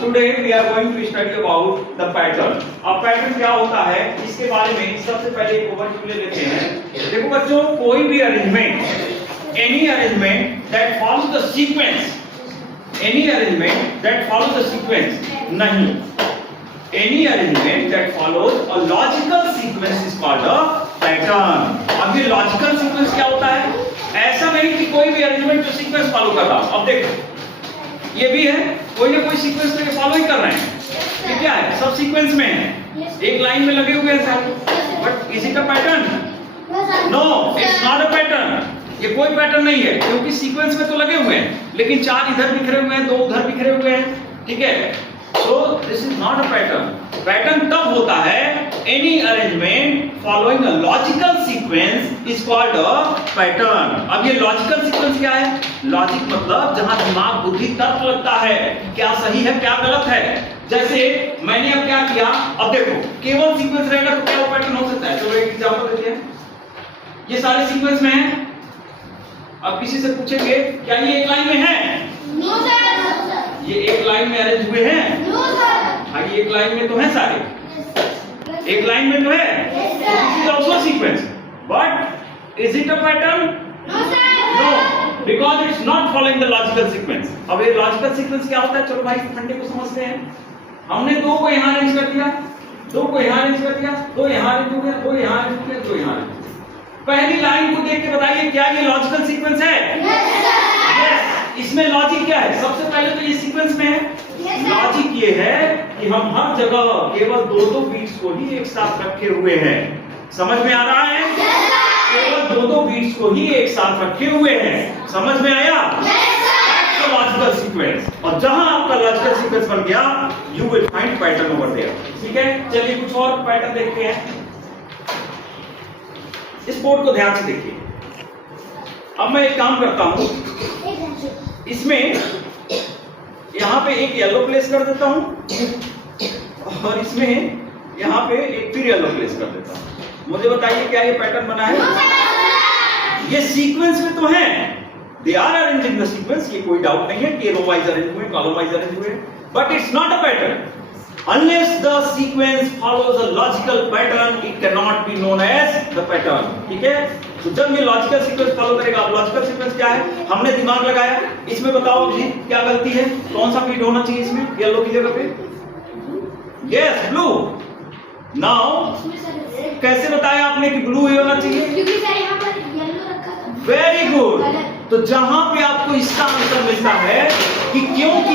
Today we are going to study about the pattern. अब pattern क्या होता है इसके बारे में सबसे पहले एक ओवरव्यू ले लेते हैं। देखो बच्चों, कोई भी arrangement, any arrangement that follows the sequence, any arrangement that follows the sequence, नहीं, any arrangement that follows a logical sequence is called a pattern. अब ये logical sequence क्या होता है? ऐसा नहीं कि कोई भी अरेंजमेंट जो सीक्वेंस फॉलो कर रहा हो। अब देखो, ये भी है, कोई ना कोई सीक्वेंस में फॉलो ही कर रहे हैं। ये क्या है? सब सीक्वेंस में है, एक लाइन में लगे हुए हैं सारे। But is it a pattern? No, it's not a pattern. ये कोई पैटर्न नहीं है, क्योंकि सीक्वेंस में तो लगे हुए हैं, लेकिन चार इधर बिखरे हुए हैं, दो उधर बिखरे हुए हैं। ठीक है, so this is not a pattern. Pattern तब होता है any arrangement following a logical sequence is called a pattern. अब ये लॉजिकल सीक्वेंस क्या है? लॉजिक मतलब जहां दिमाग बुद्धि तर्क लगता है, क्या सही है क्या गलत है। जैसे मैंने अब क्या किया, अब देखो केवल सीक्वेंस रहेगा तो क्या वो पैटर्न हो सकता है? चलो एक एग्जांपल देते हैं। ये सारे सीक्वेंस में हैं। अब किसी से पूछेंगे क्या ये एक लाइन में है? No sir. ये एक लाइन में अरेंज हुए हैं? No sir. हाँ, ये एक लाइन में तो है सारे, एक लाइन में तो है। This is also sequence, but is it a pattern? No sir. No, because it's not following the logical sequence. अब ये लॉजिकल सीक्वेंस क्या होता है? चलो भाई फंडे को समझते हैं। हमने दो को यहां अरेंज कर दिया, दो को यहां अरेंज कर दिया, दो यहां अरेंज हो गया, दो यहां अरेंज हो गया, दो यहां अरेंज। पहली लाइन को देख के बताइए क्या ये लॉजिकल सीक्वेंस है? Yes sir. यस। इसमें लॉजिक क्या है? सबसे पहले तो ये सीक्वेंस में है। लॉजिक ये है कि हम हर जगह केवल दो बीट्स को ही एक साथ रखे हुए हैं। समझ में आ रहा है? केवल दो बीट्स को ही एक साथ रखे हुए हैं। समझ में आया? Logical sequence. और जहां आपका लॉजिकल सीक्वेंस बन गया, you will find pattern over there. ठीक है, चलिए कुछ और पैटर्न देखते हैं। इस बोर्ड को ध्यान से देखिए। अब मैं एक काम करता हूं, इसमें यहां पे एक येलो प्लेस कर देता हूं और इसमें यहां पे एक फिर येलो प्लेस कर देता हूं। मुझे बताइए क्या ये पैटर्न बना है? ये सीक्वेंस में तो है, they are arranging the sequence, ये कोई डाउट नहीं है कि रो वाइज अरेंज हुए, कॉलम वाइज अरेंज हुए, but it's not a pattern. Unless the sequence follows a logical pattern, it cannot be known as the pattern. ठीक है? तो जब ये लॉजिकल सीक्वेंस फॉलो करेगा, अब लॉजिकल सीक्वेंस क्या है? हमने दिमाग लगाया, इसमें बताओ जी क्या गलती है? कौन सा बीट होना चाहिए इसमें येलो की जगह पे? Yes, blue. नाउ कैसे बताया आपने कि ब्लू ही होना चाहिए? क्योंकि सर यहाँ पर येलो रखा था। Very good. तो जहां पे आपको इसका आंसर मिलता है कि क्योंकि